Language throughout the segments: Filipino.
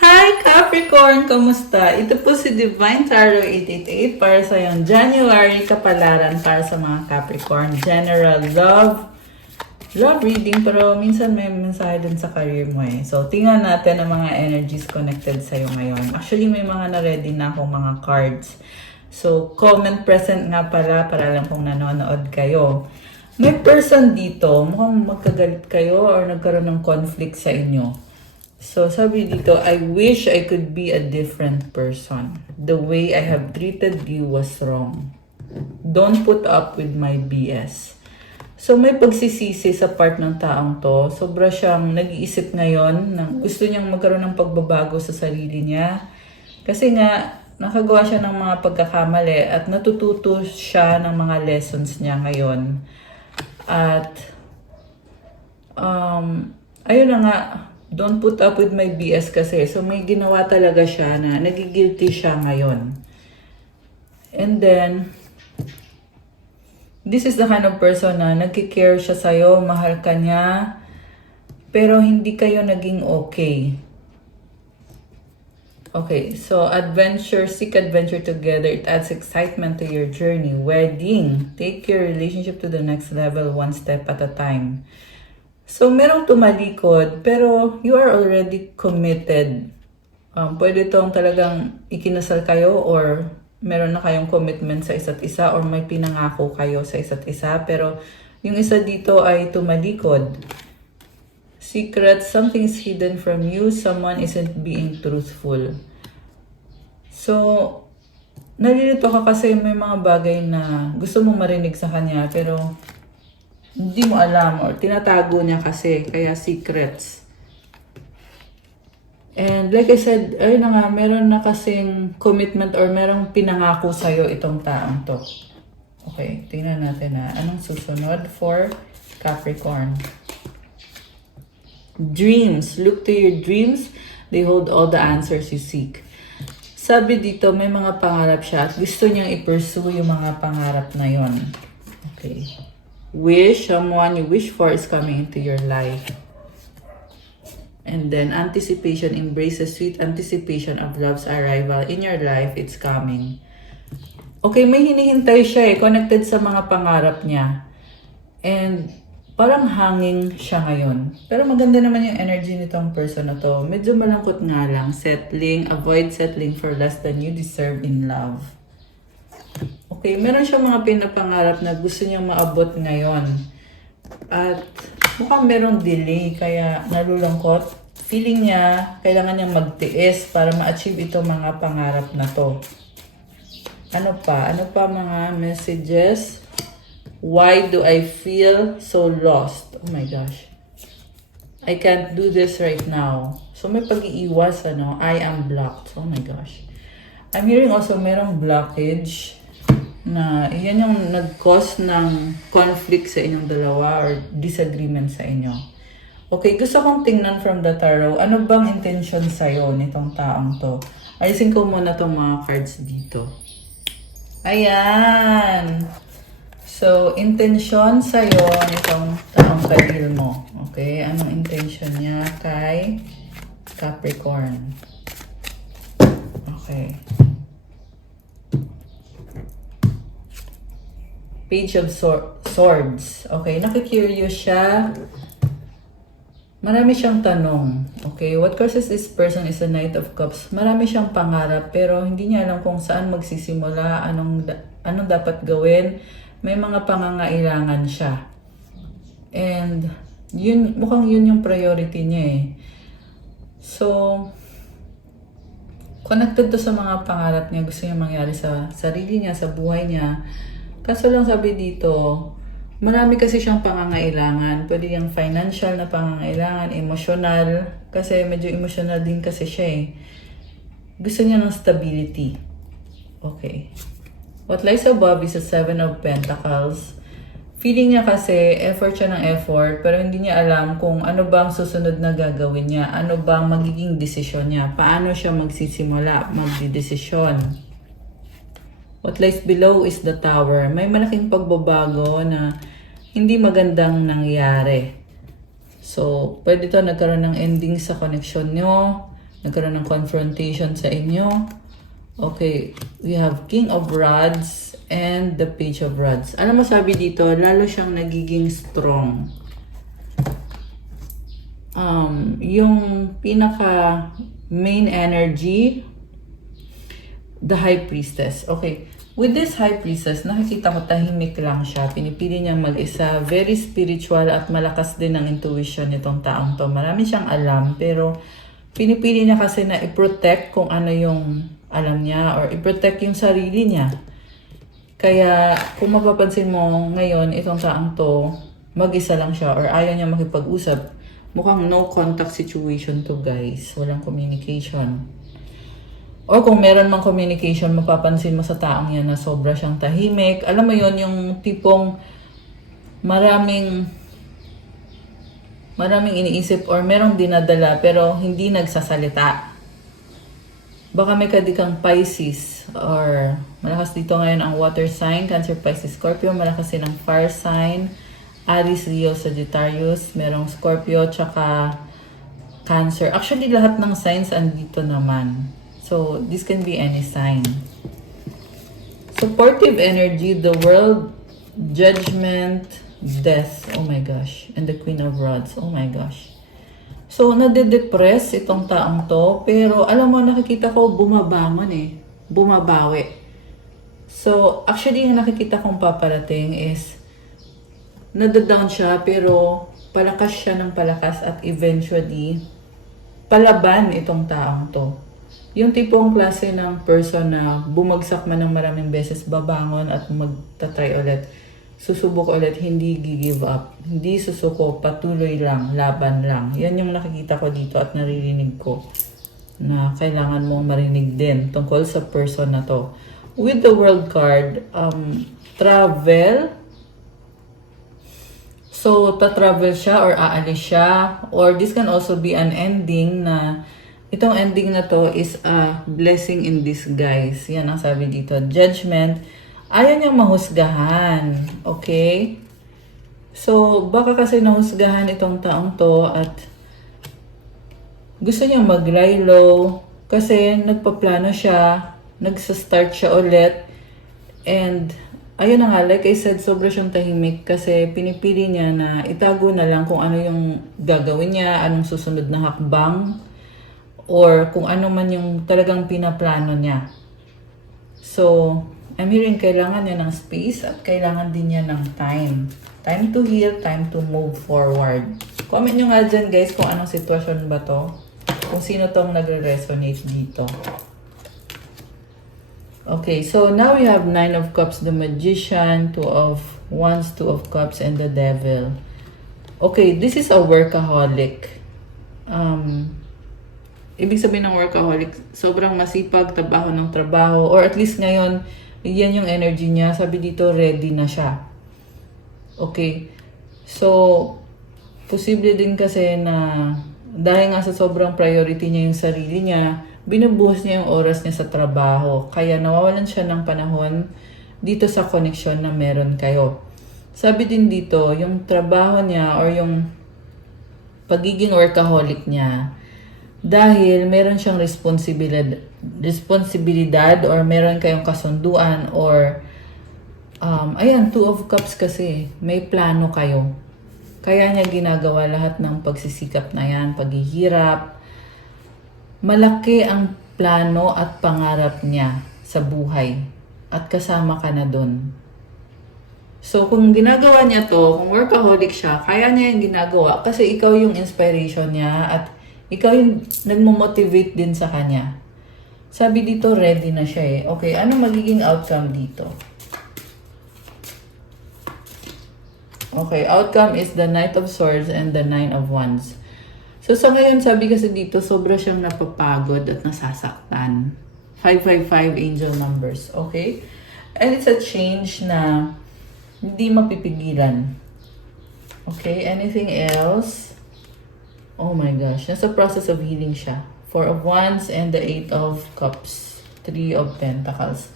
Hi Capricorn! Kamusta? Ito po si Divine Tarot 888 para sa yung January kapalaran para sa mga Capricorn. General love reading, pero minsan may mensahe din sa career mo eh. So, tingnan natin ang mga energies connected sa'yo ngayon. Actually, may mga na-ready na akong mga cards. So, comment present nga para lang kung nanonood kayo. May person dito, mukhang magkagalit kayo or nagkaroon ng conflict sa inyo. So, sabi dito, I wish I could be a different person. The way I have treated you was wrong. Don't put up with my BS. So, may pagsisisi sa part ng taong to. Sobra siyang nag-iisip ngayon ng gusto niyang magkaroon ng pagbabago sa sarili niya. Kasi nga, nakagawa siya ng mga pagkakamali at natututo siya ng mga lessons niya ngayon. At, ayun na nga, don't put up with my BS kasi. So, may ginawa talaga siya na nagigilty siya ngayon. And then, this is the kind of person na nagkikare siya sa'yo, mahal ka niya, pero hindi kayo naging okay. Okay, so seek adventure together. It adds excitement to your journey. Wedding, take your relationship to the next level one step at a time. So, merong tumalikod, pero you are already committed. Pwede itong talagang ikinasal kayo or meron na kayong commitment sa isa't isa or may pinangako kayo sa isa't isa. Pero yung isa dito ay tumalikod. Secret, something is hidden from you, someone isn't being truthful. So, nalilito ka kasi may mga bagay na gusto mong marinig sa kanya, pero hindi mo alam or tinatago niya kasi, kaya secrets. And like I said, ayun na nga, meron na kasing commitment or merong pinangako sa'yo itong taong to. Okay, tingnan natin na anong susunod for Capricorn. Dreams. Look to your dreams. They hold all the answers you seek. Sabi dito, may mga pangarap siya at gusto niyang i-pursue yung mga pangarap na yon. Okay. Wish, someone you wish for is coming into your life. And then anticipation, embrace a sweet anticipation of love's arrival in your life. It's coming. Okay, may hinihintay siya eh, connected sa mga pangarap niya. And parang hanging siya ngayon. Pero maganda naman yung energy nitong person na to. Medyo malangkot nga lang. Settling, avoid settling for less than you deserve in love. Okay, meron siyang mga pinapangarap na gusto niyang maabot ngayon. At mukhang merong delay, kaya nalulungkot. Feeling niya, kailangan niyang magtiis para ma-achieve itong mga pangarap na to. Ano pa? Ano pa mga messages? Why do I feel so lost? Oh my gosh. I can't do this right now. So may pag-iiwas, ano? I am blocked. Oh my gosh. I'm hearing also merong blockage na yan yung nag-cause ng conflict sa inyong dalawa or disagreement sa inyo. Okay, gusto kong tingnan from the tarot, ano bang intention sa'yo nitong taong to? Alisin ko muna tong mga cards dito. Ayan! So, intention sa'yo nitong taong kadil mo. Okay, anong intention niya kay Capricorn? Okay. Page of Swords. Okay, nakikurious siya. Marami siyang tanong. Okay, what causes this person is a Knight of Cups. Marami siyang pangarap pero hindi niya alam kung saan magsisimula, anong dapat gawin. May mga pangangailangan siya. And mukhang yun yung priority niya eh. So, connected to sa mga pangarap niya. Gusto niya mangyari sa sarili niya, sa buhay niya. Kaso lang sabi dito, marami kasi siyang pangangailangan. Pwede yung financial na pangangailangan, emotional. Kasi medyo emotional din kasi siya eh. Gusto niya ng stability. Okay. What lies above is a 7 of Pentacles. Feeling niya kasi, effort siya ng effort, pero hindi niya alam kung ano ba ang susunod na gagawin niya. Ano ba ang magiging desisyon niya. Paano siya magsisimula, magdidesisyon. What lies below is the Tower. May malaking pagbabago na hindi magandang nangyari. So, pwede to nagkaroon ng ending sa connection nyo. nagkaroon ng confrontation sa inyo. Okay, we have King of Rods and the Page of Rods. Alam mo, sabi dito, lalo siyang nagiging strong. Yung pinaka main energy, the High Priestess. Okay, with this High Priestess, nakikita ko tahimik lang siya. Pinipili niyang mag-isa. Very spiritual at malakas din ang intuition nitong taong to. Marami siyang alam, pero pinipili niya kasi na i-protect kung ano yung alam niya or i-protect yung sarili niya. Kaya kung mapapansin mo ngayon, itong taong to, mag-isa lang siya or ayaw niya makipag-usap. Mukhang no contact situation to, guys. Walang communication. Or kung meron mang communication, mapapansin mo sa taong yan na sobra siyang tahimik. Alam mo yon, yung tipong maraming iniisip or merong dinadala pero hindi nagsasalita. Baka may kadikang Pisces or malakas dito ngayon ang water sign, Cancer, Pisces, Scorpio. Malakas din ang fire sign, Aries, Leo, Sagittarius. Merong Scorpio, tsaka Cancer. Actually, lahat ng signs andito naman. So, this can be any sign. Supportive energy, the World, Judgment, Death. Oh my gosh. And the Queen of Rods. Oh my gosh. So, nade-depress itong taong to. Pero, alam mo, nakikita ko bumabangon eh. Bumabawi. So, actually, yung nakikita kong paparating is nadadown siya, pero palakas siya ng palakas at eventually, palaban itong taong to. Yung tipong klase ng person na bumagsak man ng maraming beses, babangon at magta-try ulit. Susubok ulit, hindi gi-give up. Hindi susuko, patuloy lang, laban lang. Yan yung nakikita ko dito at naririnig ko na kailangan mong marinig din tungkol sa person na to. With the World card, travel. So, ta-travel siya or aalis siya. Or this can also be an ending na itong ending na to is a blessing in disguise. Yan ang sabi dito. Judgment. Ayaw niyang mahusgahan. Okay? So, baka kasi nahusgahan itong taong to at gusto niyang mag-lie low kasi nagpaplano siya, nagsa-start siya ulit, and ayun na nga, like I said, sobra siyang tahimik kasi pinipili niya na itago na lang kung ano yung gagawin niya, anong susunod na hakbang, or kung ano man yung talagang pinaplano niya. So, I'm hearing kailangan niya ng space at kailangan din niya ng time. Time to heal, time to move forward. Comment nyo nga dyan, guys, kung anong sitwasyon ba to. Kung sino tong nagre-resonate dito. Okay, so now we have 9 of Cups, the Magician, 2 of Wands, 2 of Cups, and the Devil. Okay, this is a workaholic. Ibig sabihin ng workaholic, sobrang masipag, trabaho ng trabaho, or at least ngayon, yan yung energy niya. Sabi dito, ready na siya. Okay. So, posible din kasi na dahil nga sa sobrang priority niya yung sarili niya, binubuhos niya yung oras niya sa trabaho. Kaya nawawalan siya ng panahon dito sa connection na meron kayo. Sabi din dito, yung trabaho niya or yung pagiging workaholic niya, dahil meron siyang responsibilidad or meron kayong kasunduan or ayan, 2 of Cups kasi may plano kayo. Kaya niya ginagawa lahat ng pagsisikap na yan, paghihirap. Malaki ang plano at pangarap niya sa buhay at kasama ka na dun. So, kung ginagawa niya to, kung workaholic siya, kaya niya yung ginagawa kasi ikaw yung inspiration niya at ikaw yung nagmo-motivate din sa kanya. Sabi dito, ready na siya eh. Okay, ano magiging outcome dito? Okay, outcome is the Knight of Swords and the 9 of Wands. So, sa ngayon, sabi kasi dito, sobra siyang napapagod at nasasaktan. 555 angel numbers, okay? And it's a change na hindi mapipigilan. Okay, anything else? Oh my gosh, nasa process of healing siya. 4 of Wands and the 8 of Cups. 3 of Pentacles.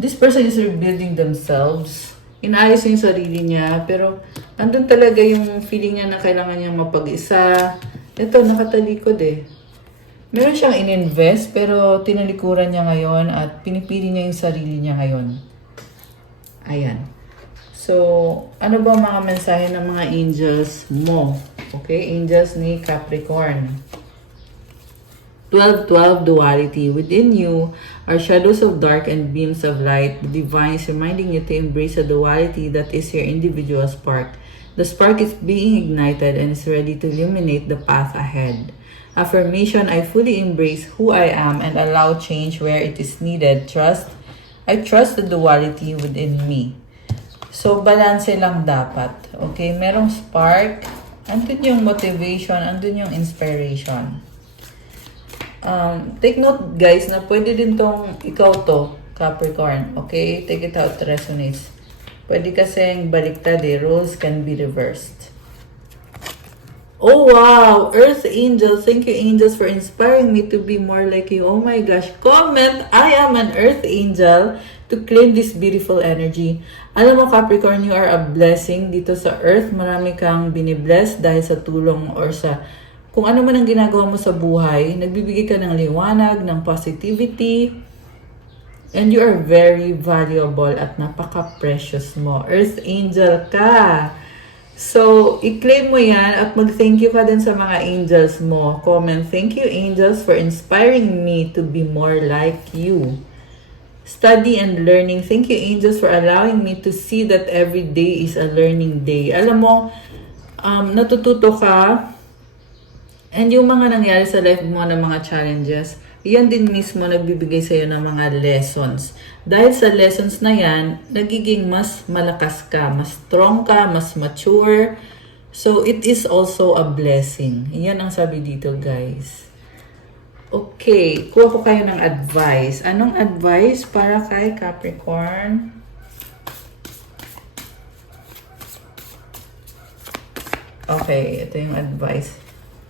This person is rebuilding themselves. Inaayos yung sarili niya, pero andun talaga yung feeling niya na kailangan niyang mapag-isa. Ito, nakatalikod eh. Meron siyang ininvest pero tinalikuran niya ngayon at pinipili niya yung sarili niya ngayon. Ayan. So, ano ba mga mensahe ng mga angels mo? Okay, angels ni Capricorn. 12-12 duality. Within you are shadows of dark and beams of light. The divine is reminding you to embrace the duality that is your individual spark. The spark is being ignited and is ready to illuminate the path ahead. Affirmation, I fully embrace who I am and allow change where it is needed. I trust the duality within me. So, balance lang dapat. Okay? Merong spark, andun yung motivation, andun yung inspiration. Take note guys na pwede din tong ikaw to, Capricorn. Okay? Take it out, resonates. Pwede kasing baliktad eh. Roles can be reversed. Oh wow! Earth Angels. Thank you angels for inspiring me to be more like you. Oh my gosh. Comment, I am an Earth Angel to claim this beautiful energy. Alam mo Capricorn, you are a blessing dito sa Earth. Marami kang binibless dahil sa tulong or sa kung ano man ang ginagawa mo sa buhay. Nagbibigay ka ng liwanag, ng positivity. And you are very valuable at napaka-precious mo. Earth Angel ka. So, i-claim mo yan at mag-thank you ka din sa mga angels mo. Comment, thank you angels for inspiring me to be more like you. Study and learning. Thank you angels for allowing me to see that every day is a learning day. Alam mo, natututo ka and yung mga nangyari sa life mo ng mga challenges, yan din mismo nagbibigay sa'yo ng mga lessons. Dahil sa lessons na yan, nagiging mas malakas ka, mas strong ka, mas mature. So, it is also a blessing. Yan ang sabi dito, guys. Okay, kuha ko kayo ng advice. Anong advice para kay Capricorn? Okay, ito yung advice.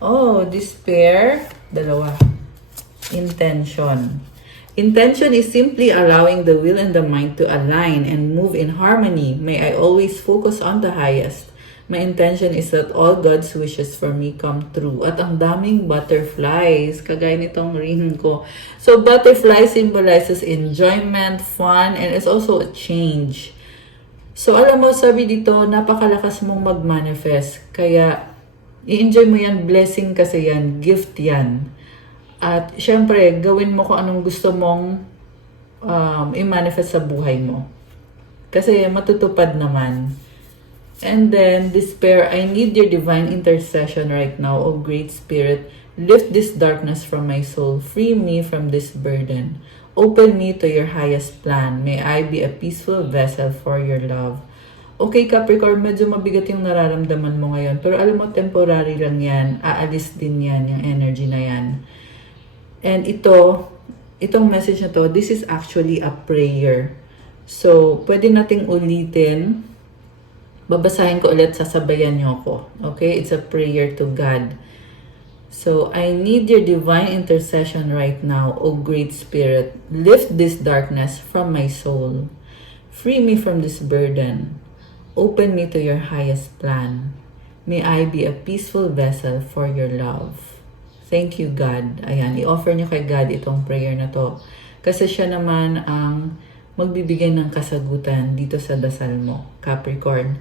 Oh, despair. Dalawa. Intention. Intention is simply allowing the will and the mind to align and move in harmony. May I always focus on the highest. My intention is that all God's wishes for me come true. At ang daming butterflies, kagaya nitong ring ko. So, butterfly symbolizes enjoyment, fun, and it's also a change. So, alam mo, sabi dito, napakalakas mong mag-manifest. Kaya, i-enjoy mo yan, blessing kasi yan, gift yan. At syempre, gawin mo kung anong gusto mong i-manifest sa buhay mo. Kasi matutupad naman. And then, despair, I need your divine intercession right now, O Great Spirit. Lift this darkness from my soul. Free me from this burden. Open me to your highest plan. May I be a peaceful vessel for your love. Okay, Capricorn, medyo mabigat yung nararamdaman mo ngayon. Pero alam mo, temporary lang yan. Aalis din yan, yung energy na yan. And itong message na to, this is actually a prayer. So, pwede nating ulitin. Babasahin ko ulit, sasabayan niyo ako. Okay? It's a prayer to God. So, I need your divine intercession right now, O Great Spirit. Lift this darkness from my soul. Free me from this burden. Open me to your highest plan. May I be a peaceful vessel for your love. Thank you, God. Ayan, i-offer nyo kay God itong prayer na to. Kasi siya naman ang magbibigay ng kasagutan dito sa dasal mo, Capricorn.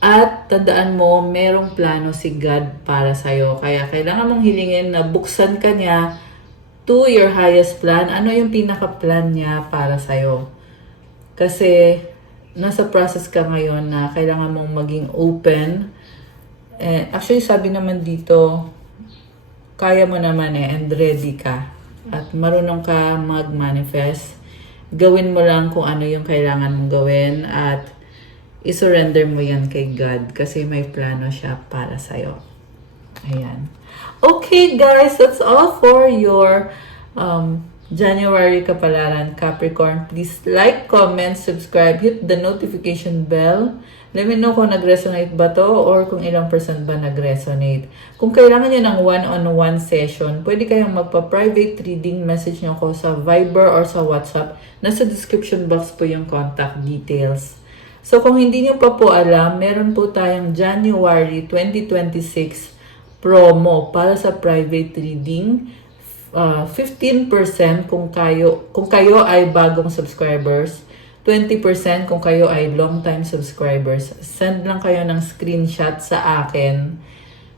At tandaan mo, merong plano si God para sa'yo. Kaya kailangan mong hilingin na buksan ka niya to your highest plan. Ano yung pinaka-plan niya para sa'yo? Kasi nasa process ka ngayon na kailangan mong maging open. Actually, sabi naman dito, kaya mo naman and ready ka. At marunong ka mag-manifest. Gawin mo lang kung ano yung kailangan mong gawin at i-surrender mo yan kay God kasi may plano siya para sa'yo. Ayan. Okay guys, that's all for your January kapalaran, Capricorn. Please like, comment, subscribe, hit the notification bell. Let me know kung nag-resonate ba to or kung ilang percent ba nag-resonate. Kung kailangan nyo ng one-on-one session, pwede kayong magpa-private reading, message nyo ko sa Viber or sa WhatsApp. Nasa description box po yung contact details. So kung hindi nyo pa po alam, meron po tayong January 2026 promo para sa private reading. 15% kung kayo ay bagong subscribers, 20% kung kayo ay long-time subscribers. Send lang kayo ng screenshot sa akin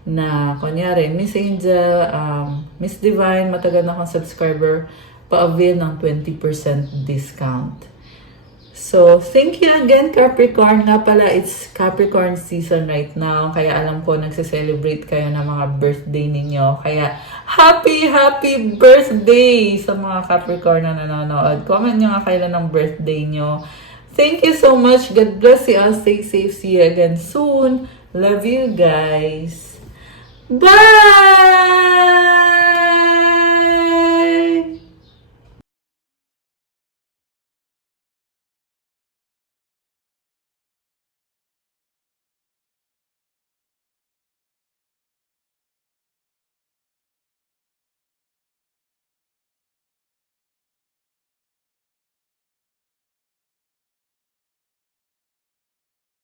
na, kunyari, Miss Angel, Miss Divine, matagal na akong subscriber, pa-avail ng 20% discount. So, thank you again, Capricorn. Nga pala, it's Capricorn season right now. Kaya alam ko, nagse-celebrate kayo ng mga birthday ninyo. Kaya, happy birthday sa mga Capricorn na nanonood. Comment nyo nga kailan ng birthday nyo. Thank you so much. God bless you all. Stay safe. See you again soon. Love you guys. Bye!